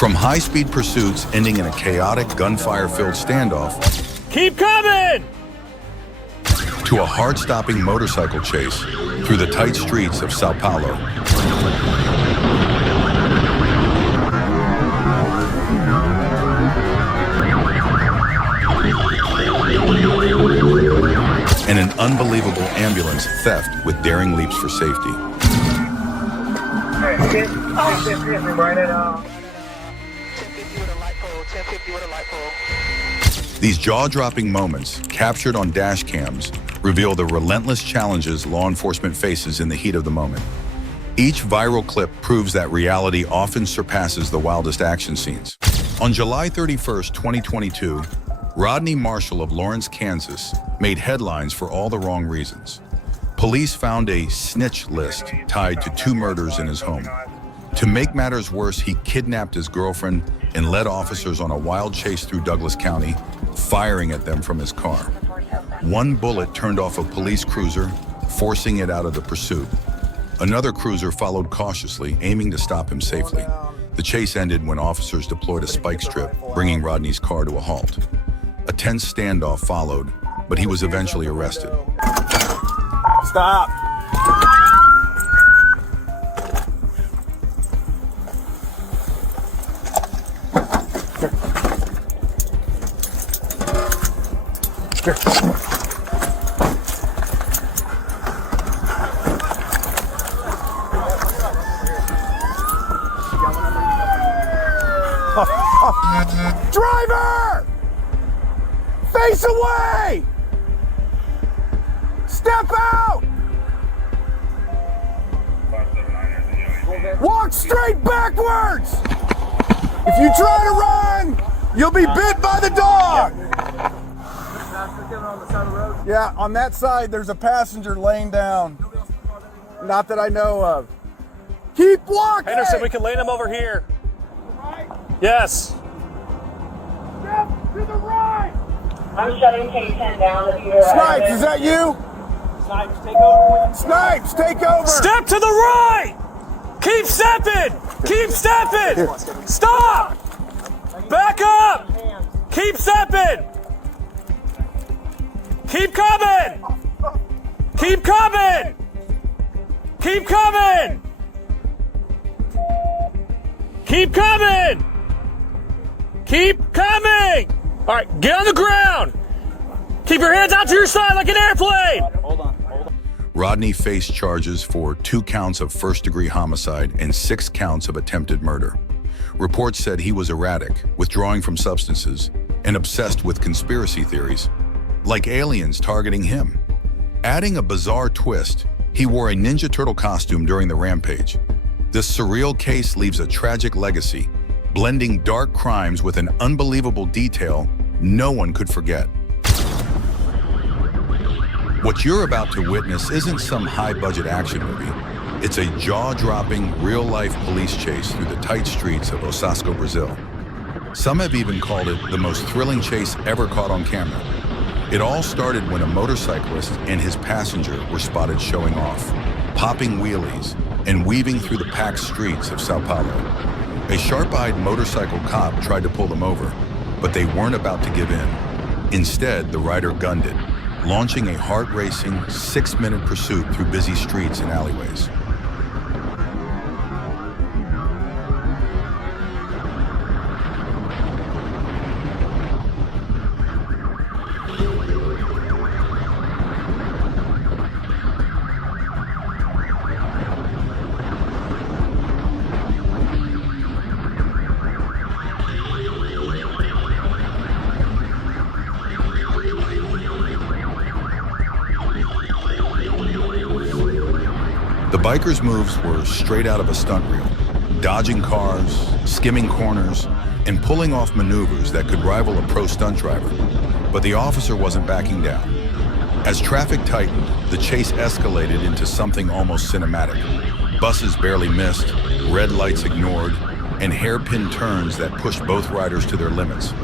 From high-speed pursuits ending in a chaotic gunfire-filled standoff, keep coming! To a heart-stopping motorcycle chase through the tight streets of São Paulo. And an unbelievable ambulance theft with daring leaps for safety. These jaw-dropping moments, captured on dash cams, reveal the relentless challenges law enforcement faces in the heat of the moment. Each viral clip proves that reality often surpasses the wildest action scenes. On July 31st, 2022, Rodney Marshall of Kansas made headlines for all the wrong reasons. Police found a snitch list tied to 2 murders in his home. To make matters worse, he kidnapped his girlfriend and led officers on a wild chase through Douglas County, firing at them from his car. 1 bullet turned off a police cruiser, forcing it out of the pursuit. Another cruiser followed cautiously, aiming to stop him safely. The chase ended when officers deployed a spike strip, bringing Rodney's car to a halt. A tense standoff followed, but he was eventually arrested. Stop! Driver! Face away! Step out! Walk straight backwards! If you try to run, you'll be bit by the dog! Yeah, on that side, there's a passenger laying down. Not that I know of. Keep walking! Henderson, we can lane him over here. Yes. Step to the right! I'm shutting K10 down if you're Snipes, is that you? Snipes, take over. Snipes, take over! Step to the right! Keep stepping! Keep stepping! Stop! Back up! Keep stepping! Keep coming! Keep coming! Keep coming! Keep coming! Keep coming! All right, get on the ground! Keep your hands out to your side like an airplane! Hold on. Rodney faced charges for 2 counts of first-degree homicide and 6 counts of attempted murder. Reports said he was erratic, withdrawing from substances, and obsessed with conspiracy theories, like aliens targeting him. Adding a bizarre twist, he wore a Ninja Turtle costume during the rampage. This surreal case leaves a tragic legacy, blending dark crimes with an unbelievable detail no one could forget. What you're about to witness isn't some high-budget action movie. It's a jaw-dropping, real-life police chase through the tight streets of Osasco, Brazil. Some have even called it the most thrilling chase ever caught on camera. It all started when a motorcyclist and his passenger were spotted showing off, popping wheelies, and weaving through the packed streets of São Paulo. A sharp-eyed motorcycle cop tried to pull them over, but they weren't about to give in. Instead, the rider gunned it, launching a heart-racing 6-minute pursuit through busy streets and alleyways. The bikers' moves were straight out of a stunt reel, dodging cars, skimming corners, and pulling off maneuvers that could rival a pro stunt driver. But the officer wasn't backing down. As traffic tightened, the chase escalated into something almost cinematic. Buses barely missed, red lights ignored, and hairpin turns that pushed both riders to their limits.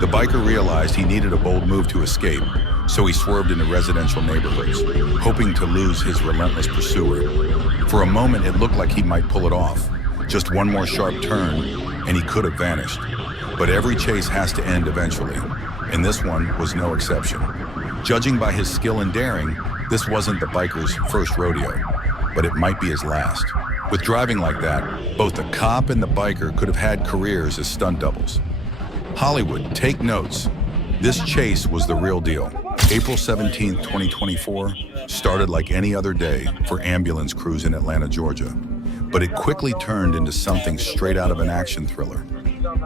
The biker realized he needed a bold move to escape, so he swerved into residential neighborhoods, hoping to lose his relentless pursuer. For a moment, it looked like he might pull it off. Just one more sharp turn, and he could have vanished. But every chase has to end eventually, and this one was no exception. Judging by his skill and daring, this wasn't the biker's first rodeo, but it might be his last. With driving like that, both the cop and the biker could have had careers as stunt doubles. Hollywood, take notes. This chase was the real deal. April 17, 2024 started like any other day for ambulance crews in Atlanta, Georgia. But it quickly turned into something straight out of an action thriller.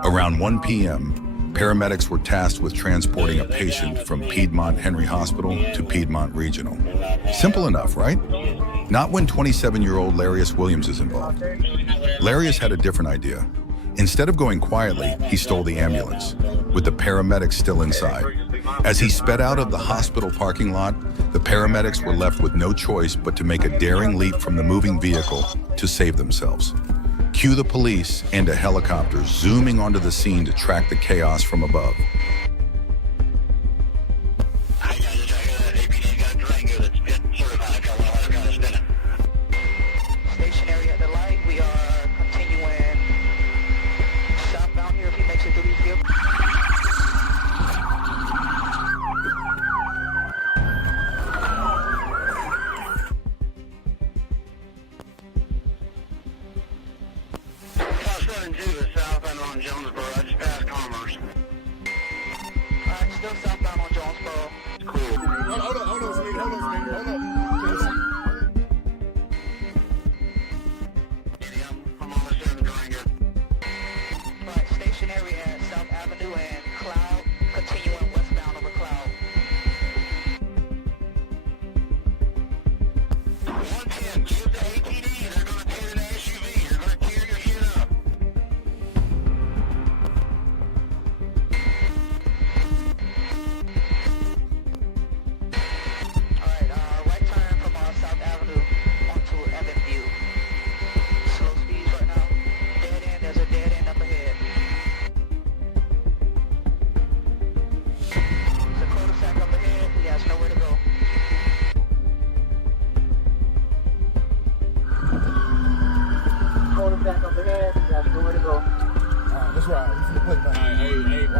Around 1 p.m., paramedics were tasked with transporting a patient from Piedmont Henry Hospital to Piedmont Regional. Simple enough, right? Not when 27-year-old Larius Williams is involved. Larius had a different idea. Instead of going quietly, he stole the ambulance, with the paramedics still inside. As he sped out of the hospital parking lot, the paramedics were left with no choice but to make a daring leap from the moving vehicle to save themselves. Cue the police and a helicopter zooming onto the scene to track the chaos from above.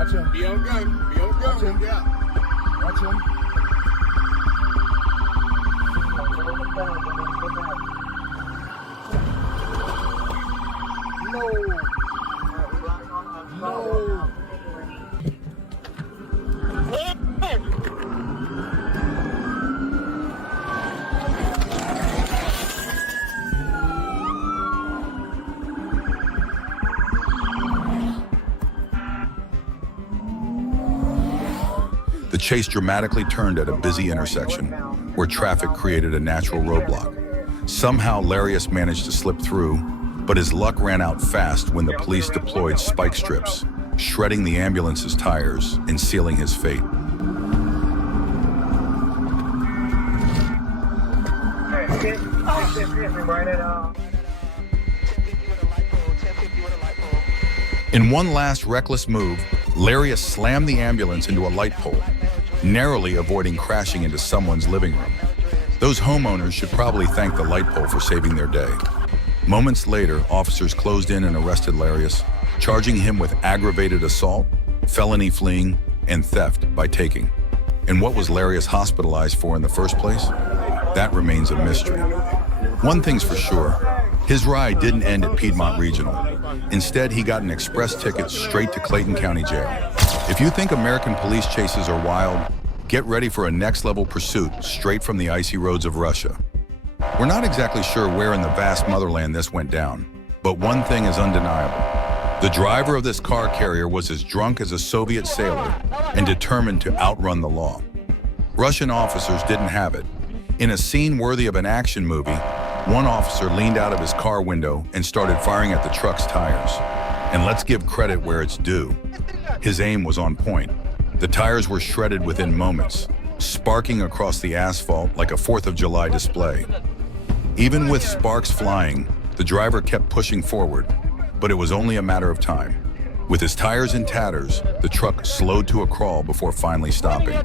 Watch him. Be on gun. Be on gun. Watch him. Yeah. Watch him. No. The chase dramatically turned at a busy intersection where traffic created a natural roadblock. Somehow, Larius managed to slip through, but his luck ran out fast when the police deployed spike strips, shredding the ambulance's tires and sealing his fate. In one last reckless move, Larius slammed the ambulance into a light pole, narrowly avoiding crashing into someone's living room. Those homeowners should probably thank the light pole for saving their day. Moments later, officers closed in and arrested Larius, charging him with aggravated assault, felony fleeing, and theft by taking. And what was Larius hospitalized for in the first place? That remains a mystery. One thing's for sure, his ride didn't end at Piedmont Regional. Instead, he got an express ticket straight to Clayton County Jail. If you think American police chases are wild, get ready for a next-level pursuit straight from the icy roads of Russia. We're not exactly sure where in the vast motherland this went down, but one thing is undeniable. The driver of this car carrier was as drunk as a Soviet sailor and determined to outrun the law. Russian officers didn't have it. In a scene worthy of an action movie, one officer leaned out of his car window and started firing at the truck's tires. And let's give credit where it's due. His aim was on point. The tires were shredded within moments, sparking across the asphalt like a 4th of July display. Even with sparks flying, the driver kept pushing forward, but it was only a matter of time. With his tires in tatters, the truck slowed to a crawl before finally stopping.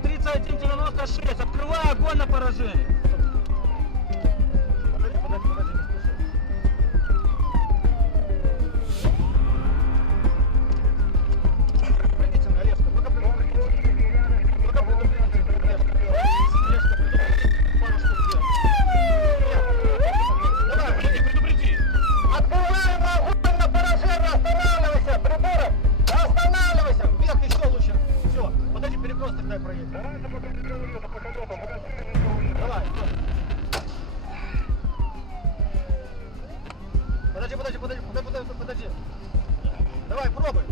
Подожди. Давай, пробуй.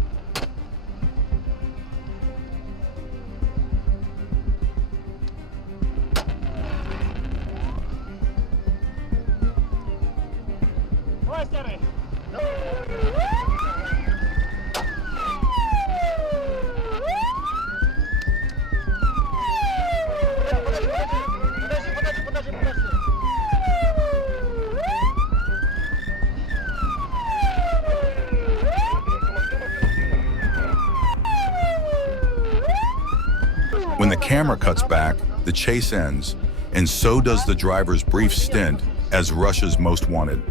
Давай, старый. Подожди. When the camera cuts back, the chase ends, and so does the driver's brief stint as Russia's most wanted.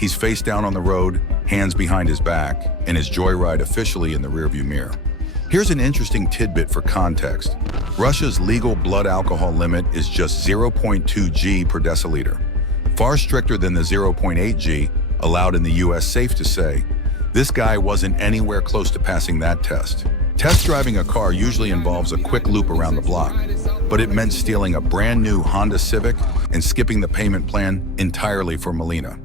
He's face down on the road, hands behind his back, and his joyride officially in the rearview mirror. Here's an interesting tidbit for context. Russia's legal blood alcohol limit is just 0.2 G per deciliter, far stricter than the 0.8 G allowed in the US. Safe to say, this guy wasn't anywhere close to passing that test. Test driving a car usually involves a quick loop around the block, but it meant stealing a brand new Honda Civic and skipping the payment plan entirely for Melina.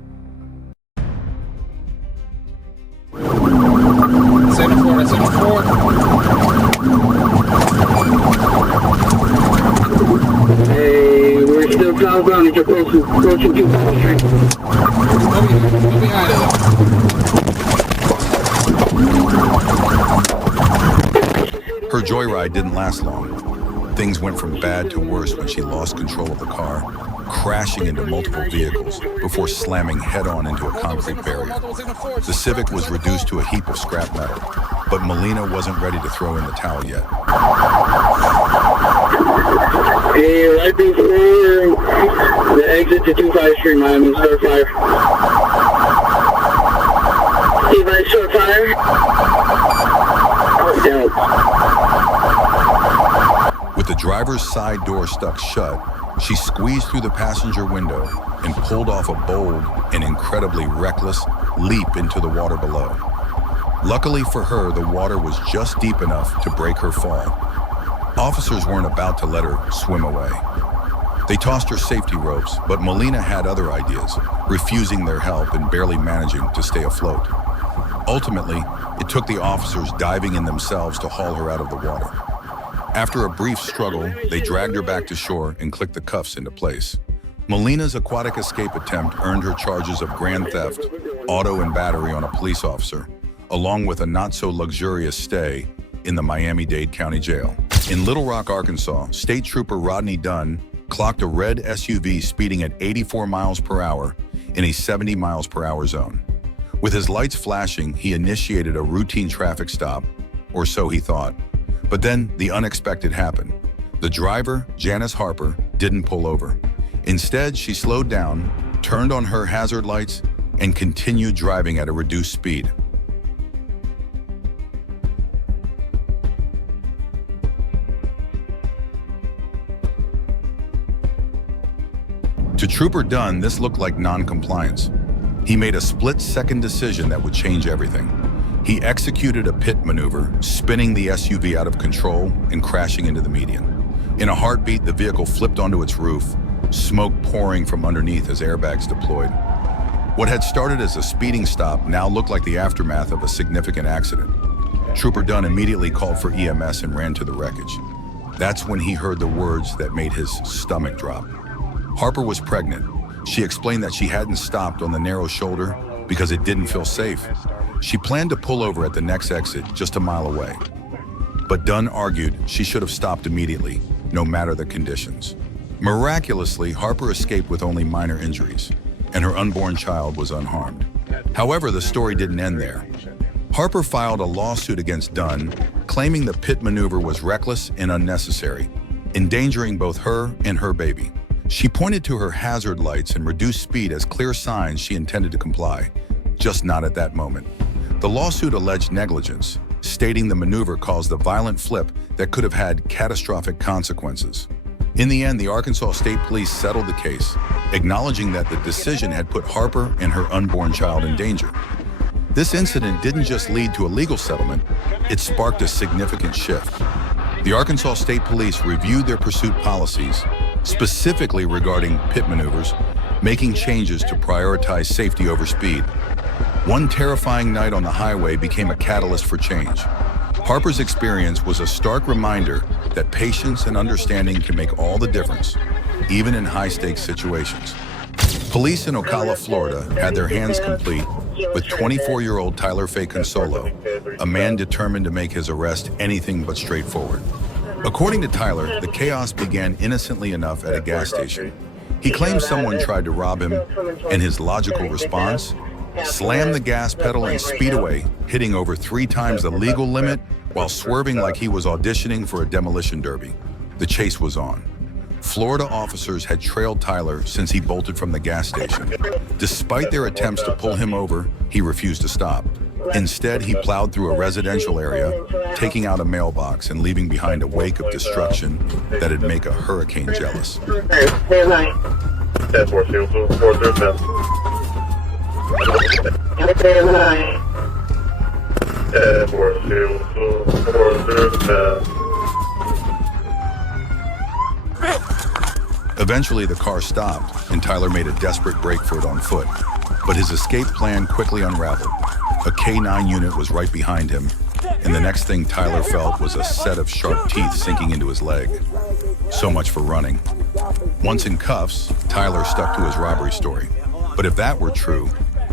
Hey, we're still southbound. It's approaching 2,000 Street. Go behind it. Her joyride didn't last long. Things went from bad to worse when she lost control of the car, crashing into multiple vehicles before slamming head-on into a concrete barrier. The Civic was reduced to a heap of scrap metal, but Melina wasn't ready to throw in the towel yet. Hey, right before the exit to 25 Street, Miami, start fire. Anybody start fire? With the driver's side door stuck shut, she squeezed through the passenger window and pulled off a bold and incredibly reckless leap into the water below. Luckily for her, the water was just deep enough to break her fall. Officers weren't about to let her swim away. They tossed her safety ropes, but Melina had other ideas, refusing their help and barely managing to stay afloat. Ultimately, it took the officers diving in themselves to haul her out of the water. After a brief struggle, they dragged her back to shore and clicked the cuffs into place. Melina's aquatic escape attempt earned her charges of grand theft, auto and battery on a police officer, along with a not-so-luxurious stay in the Miami-Dade County Jail. In Little Rock, Arkansas, State Trooper Rodney Dunn clocked a red SUV speeding at 84 miles per hour in a 70 miles per hour zone. With his lights flashing, he initiated a routine traffic stop, or so he thought. But then the unexpected happened. The driver, Janice Harper, didn't pull over. Instead, she slowed down, turned on her hazard lights, and continued driving at a reduced speed. To Trooper Dunn, this looked like non-compliance. He made a split-second decision that would change everything. He executed a pit maneuver, spinning the SUV out of control and crashing into the median. In a heartbeat, the vehicle flipped onto its roof, smoke pouring from underneath as airbags deployed. What had started as a speeding stop now looked like the aftermath of a significant accident. Trooper Dunn immediately called for EMS and ran to the wreckage. That's when he heard the words that made his stomach drop. Harper was pregnant. She explained that she hadn't stopped on the narrow shoulder because it didn't feel safe. She planned to pull over at the next exit just a mile away. But Dunn argued she should have stopped immediately, no matter the conditions. Miraculously, Harper escaped with only minor injuries, and her unborn child was unharmed. However, the story didn't end there. Harper filed a lawsuit against Dunn, claiming the pit maneuver was reckless and unnecessary, endangering both her and her baby. She pointed to her hazard lights and reduced speed as clear signs she intended to comply, just not at that moment. The lawsuit alleged negligence, stating the maneuver caused a violent flip that could have had catastrophic consequences. In the end, the Arkansas State Police settled the case, acknowledging that the decision had put Harper and her unborn child in danger. This incident didn't just lead to a legal settlement, it sparked a significant shift. The Arkansas State Police reviewed their pursuit policies, specifically regarding pit maneuvers, making changes to prioritize safety over speed. One terrifying night on the highway became a catalyst for change. Harper's experience was a stark reminder that patience and understanding can make all the difference, even in high-stakes situations. Police in Ocala, Florida, had their hands complete with 24-year-old Tyler Faye Consolo, a man determined to make his arrest anything but straightforward. According to Tyler, the chaos began innocently enough at a gas station. He claims someone tried to rob him, and his logical response? Slam the gas pedal and speed away, hitting over 3 times the legal limit while swerving like he was auditioning for a demolition derby. The chase was on. Florida officers had trailed Tyler since he bolted from the gas station. Despite their attempts to pull him over, he refused to stop. Instead, he plowed through a residential area, taking out a mailbox and leaving behind a wake of destruction that'd make a hurricane jealous. Eventually, the car stopped, and Tyler made a desperate break for it on foot. But his escape plan quickly unraveled. A K-9 unit was right behind him, and the next thing Tyler felt was a set of sharp teeth sinking into his leg. So much for running. Once in cuffs, Tyler stuck to his robbery story. But if that were true,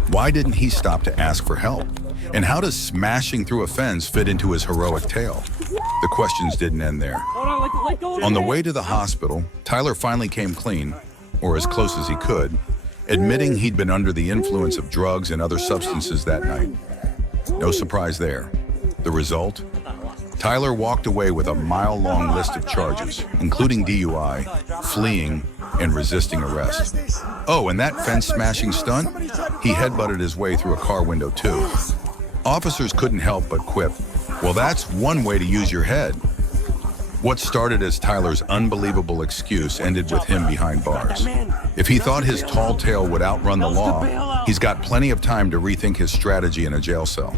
why didn't he stop to ask for help? And how does smashing through a fence fit into his heroic tale? The questions didn't end there. On the way to the hospital, Tyler finally came clean, or as close as he could, admitting he'd been under the influence of drugs and other substances that night. No surprise there. The result? Tyler walked away with a mile-long list of charges, including DUI, fleeing, and resisting arrest. Oh, and that fence-smashing stunt? He headbutted his way through a car window, too. Officers couldn't help but quip, well, that's one way to use your head. What started as Tyler's unbelievable excuse ended with him behind bars. If he thought his tall tale would outrun the law, he's got plenty of time to rethink his strategy in a jail cell.